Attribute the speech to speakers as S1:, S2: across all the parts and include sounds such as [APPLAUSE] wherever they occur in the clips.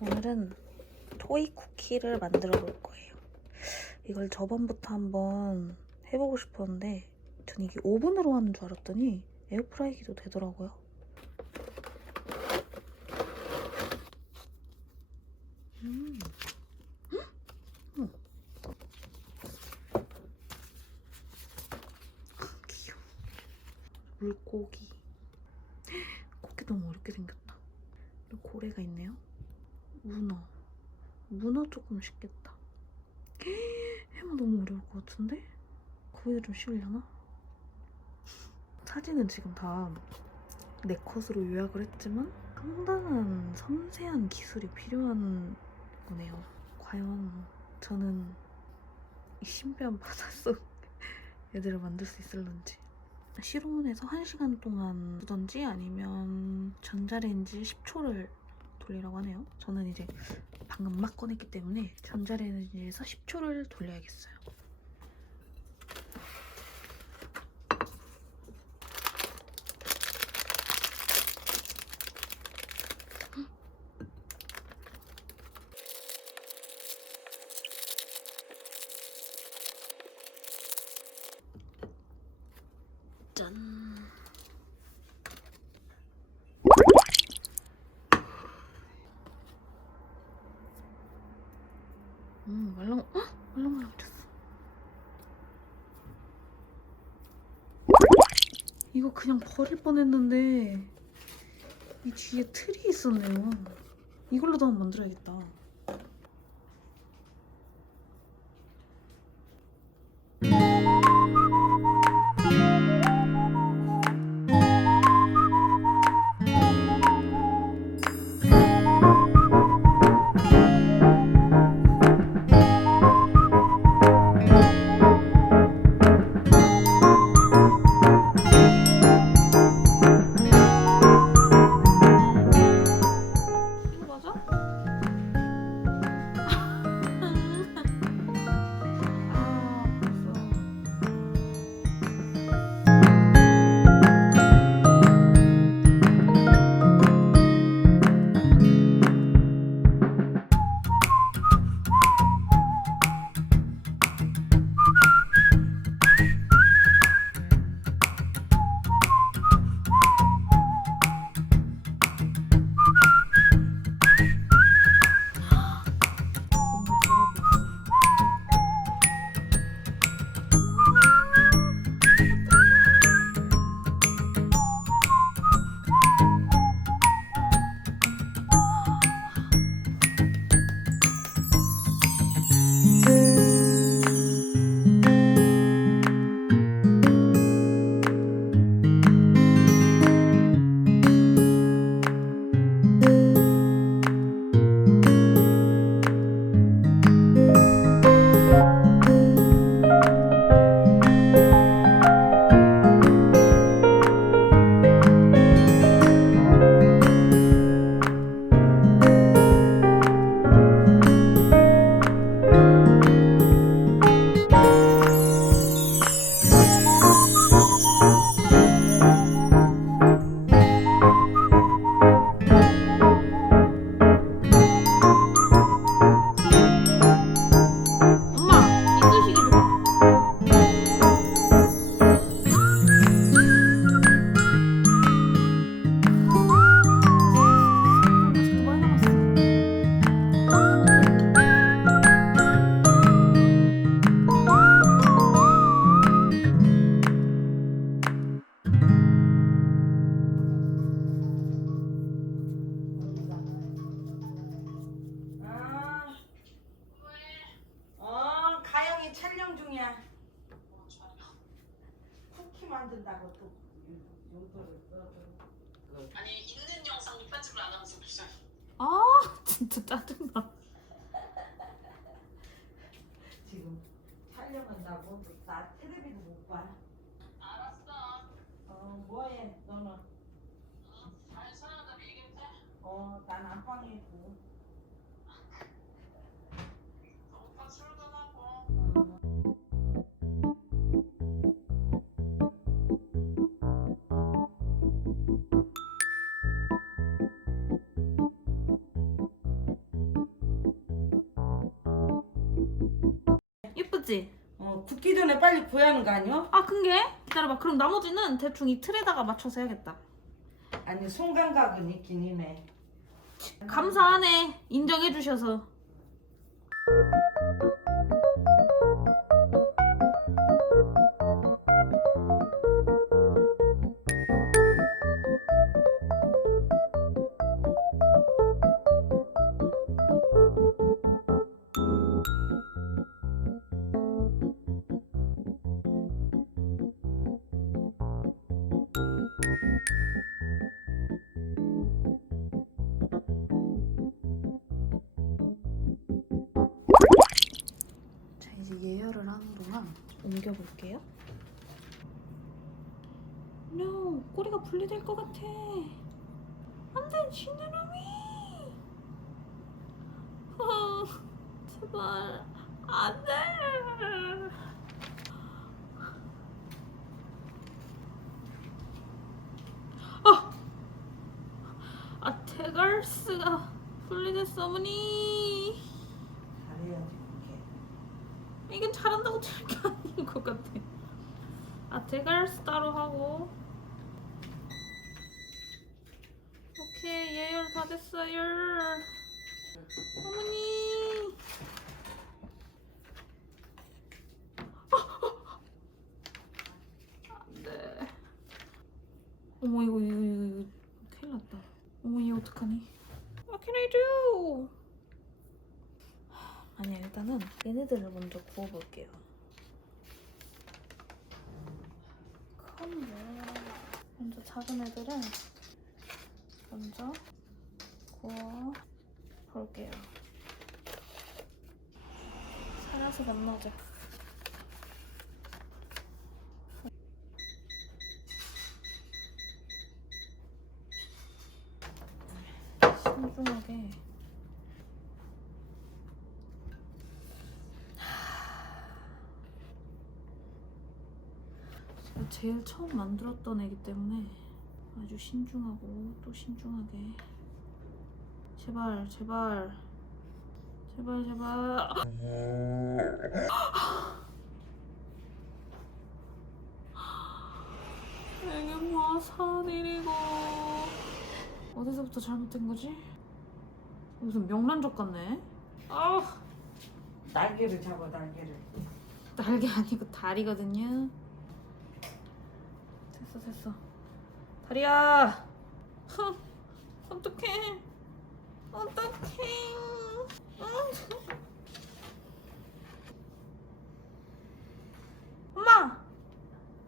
S1: 오늘은 토이 쿠키를 만들어 볼 거예요. 이걸 저번부터 한번 해보고 싶었는데 전 이게 오븐으로 하는 줄 알았더니 에어프라이기도 되더라고요. 음. 물고기. 고기 너무 어렵게 생겼다. 고래가 있네요. 문어. 문어 조금 쉽겠다. [GASPS] 해마 너무 어려울 것 같은데? 거기가 좀 쉬우려나? 사진은 지금 다 내 컷으로 요약을 했지만 상당한 섬세한 기술이 필요한 거네요. 과연 저는 이 신비한 바닷속 [LAUGHS] 애들을 만들 수 있을런지. 실온에서 1시간 동안 두던지 아니면 전자레인지 10초를 돌리라고 하네요. 저는 이제 방금 막 꺼냈기 때문에 전자레인지에서 10초를 돌려야겠어요. 짠. 음, 말랑, 어? 말랑말랑해졌어. 이거 그냥 버릴 뻔했는데 이 뒤에 틀이 있었네요. 이걸로도 한번 만들어야겠다. 진 이쁘지?
S2: 어 굳기 전에 빨리 구해야 하는 거 아니야?
S1: 아 큰게? 기다려봐 그럼 나머지는 대충 이 틀에다가 맞춰서 해야겠다
S2: 아니 손 감각은 있긴 이네
S1: 감사하네 인정해 주셔서 예열을 하는 동안 옮겨볼게요. No 꼬리가 분리될 것 같아. 안돼 지느러미. 아, 제발. 안돼. 아! 아 테갈스가 분리됐어 어머니 이건 잘한다고 될게 아닌 것 같아. 아 대갈스 따로 하고. 오케이 예열 다 됐어요. 어머니. 안돼. 어머 이거 이거 이거, 이거 큰일 났다. 어머 이거 어떡하니? What can I do? 아니야 일단은 얘네들을 먼저 구워볼게요. 큰 거. 먼저 작은 애들은 먼저 구워볼게요. 살아서 만나자. 신중하게 제일 처음 만들었던 애기 때문에 아주 신중하고 또 신중하게. 제발 제발. 제발 제발. 이게 화산이고. 어디서부터 잘못된 거지? 무슨 명란젓 같네? 아!
S2: 날개를 잡아 날개를.
S1: 날개 아니고 다리거든요. 됐어 됐어. 다리야. 흥, 어떡해. 어떡해. 응. 엄마.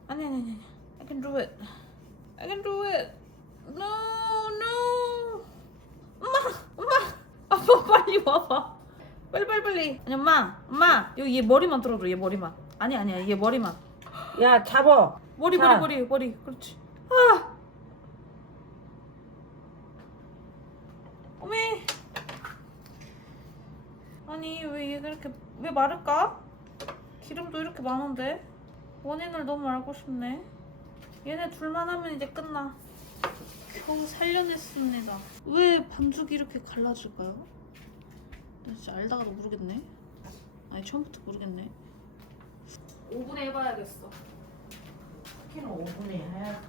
S1: 아니 아니 아니. I can do it. I can do it. No no. 엄마 엄마. 아빠 빨리 와봐. 빨리 빨리 빨리. 아니 엄마 엄마 여기 얘 머리만 들어줘 얘 머리만. 아니 아니야 얘 머리만.
S2: 야 잡아
S1: 머리
S2: 자.
S1: 머리 머리 머리 그렇지. 아. 어메. 아니 왜 얘가 이렇게 왜 마를까? 기름도 이렇게 많은데 원인을 너무 알고 싶네. 얘네 둘만 하면 이제 끝나. 겨우 살려냈습니다. 왜 반죽이 이렇게 갈라질까요? 나 진짜 알다가도 모르겠네. 아니 처음부터 모르겠네. 5분에 해봐야겠어.
S2: 키는 5분에 해야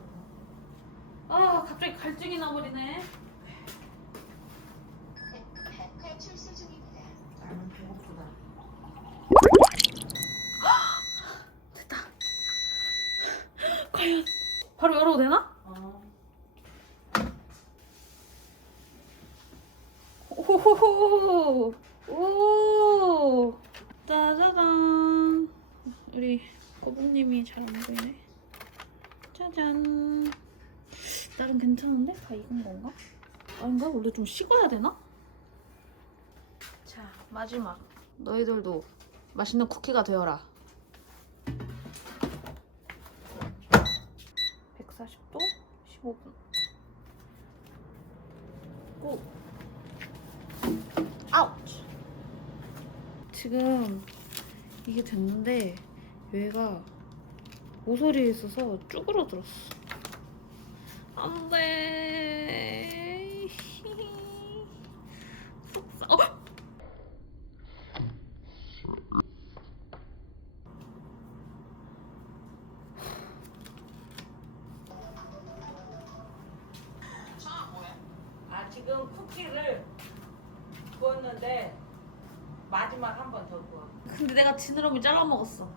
S1: 아 갑자기 갈증이 나버리네.
S3: 중입니다.
S2: 나는. [GASPS]
S1: 과연 바로 열어도 되나?
S2: 어
S1: 오호호호. 오. 짜자잔. 우리 거북님이 잘 안 보이네. 짜잔. 나름 괜찮은데? 다 익은 건가? 아닌가? 원래 좀 식어야 되나? 자, 마지막. 너희들도 맛있는 쿠키가 되어라. 140도 15분. 고. 아우치. 지금 이게 됐는데 얘가 모서리에 있어서 쭈그러들었어. 안 돼. 지느러미 잘라 먹었어.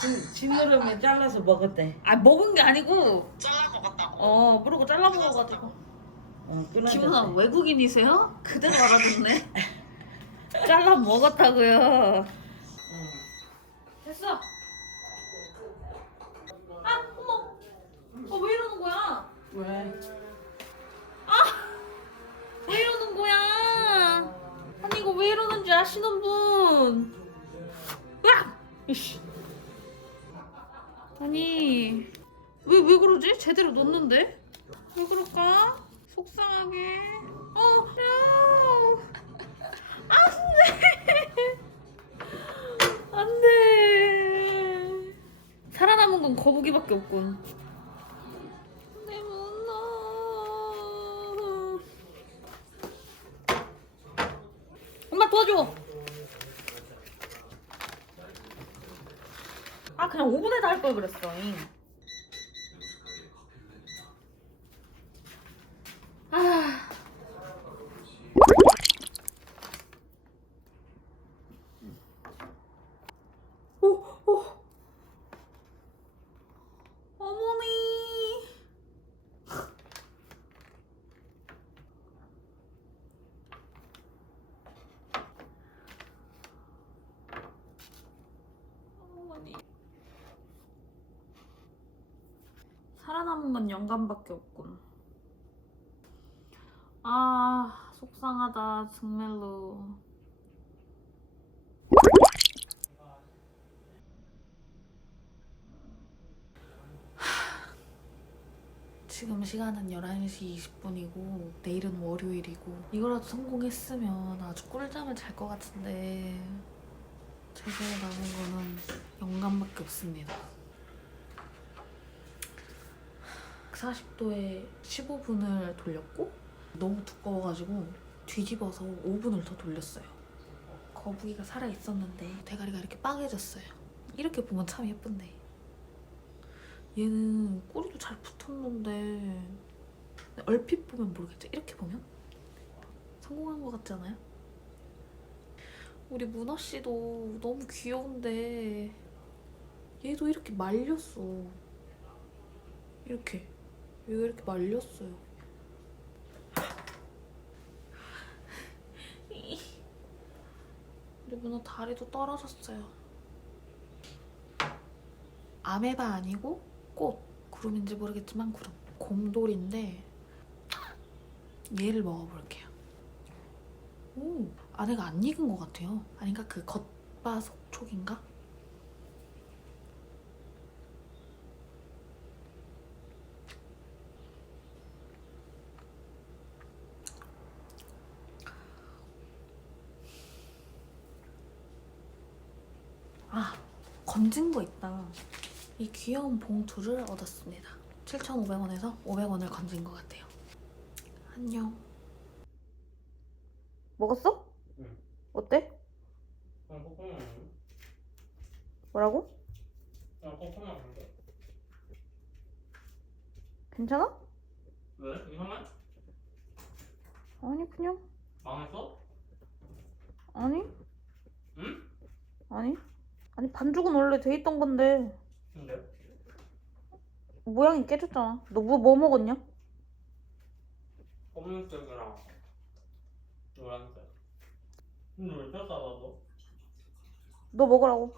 S2: 진, 지느러미 잘라서 먹었대.
S1: 아 먹은 게 아니고
S4: 잘라 먹었다고.
S1: 어 모르고 잘라 먹어가지고.
S2: 어, 끊어졌대.
S1: 기훈아 외국인이세요? 그대로 알아듣네. [LAUGHS] 잘라 먹었다고요.
S2: 응.
S1: 됐어. 아 어머. 어 왜 이러는 거야?
S2: 왜?
S1: 왜 이러는 거야? 아니 이거 왜 이러는지 아시는 분? 으악! 아니 왜 왜 그러지? 제대로 넣었는데? 왜 그럴까? 속상하게. 어, 야. 안돼. 안돼. 살아남은 건 거북이밖에 없군. 내 문어. 엄마 도와줘. 아 그냥 5분에 다 할 걸 그랬어. 잉. 아. 오, 오. 어머니. 어머니. 살아남은 건 영감밖에 없군. 아, 속상하다, 정말로. 지금 시간은 11시 20분이고 내일은 월요일이고 이거라도 성공했으면 아주 꿀잠을 잘 것 같은데 제대로 남은 거는 영감밖에 없습니다. 40도에 15분을 돌렸고 너무 두꺼워가지고 뒤집어서 5분을 더 돌렸어요. 거북이가 살아 있었는데 대가리가 이렇게 빵해졌어요. 이렇게 보면 참 예쁜데 얘는 꼬리도 잘 붙었는데 얼핏 보면 모르겠죠. 이렇게 보면 성공한 것 같지 않아요? 우리 문어 씨도 너무 귀여운데 얘도 이렇게 말렸어. 이렇게 얘가 이렇게 말렸어요. 우리 문어 다리도 떨어졌어요. 아메바 아니고 꽃 구름인지 모르겠지만 구름 곰돌인데 얘를 먹어볼게요. 오 안에가 안 익은 것 같아요. 아닌가 그 겉바속촉인가? 아 건진 거 있다. 이 귀여운 봉투를 얻었습니다. 7,500원에서 500원을 건진 것 같아요. 안녕. 먹었어?
S4: 응.
S1: 어때?
S4: 아, 코코넛 아닌데?
S1: 뭐라고?
S4: 아, 코코넛 아닌데?
S1: 괜찮아?
S4: 왜? 이상해?
S1: 아니 그냥
S4: 망했어?
S1: 아니
S4: 응?
S1: 아니 아니 반죽은 원래 돼 있던 건데
S4: 근데?
S1: 모양이 깨졌잖아. 너 뭐 뭐 먹었냐?
S4: 검은색이랑 노란색 근데 왜뼈 싸가도?
S1: 너 먹으라고.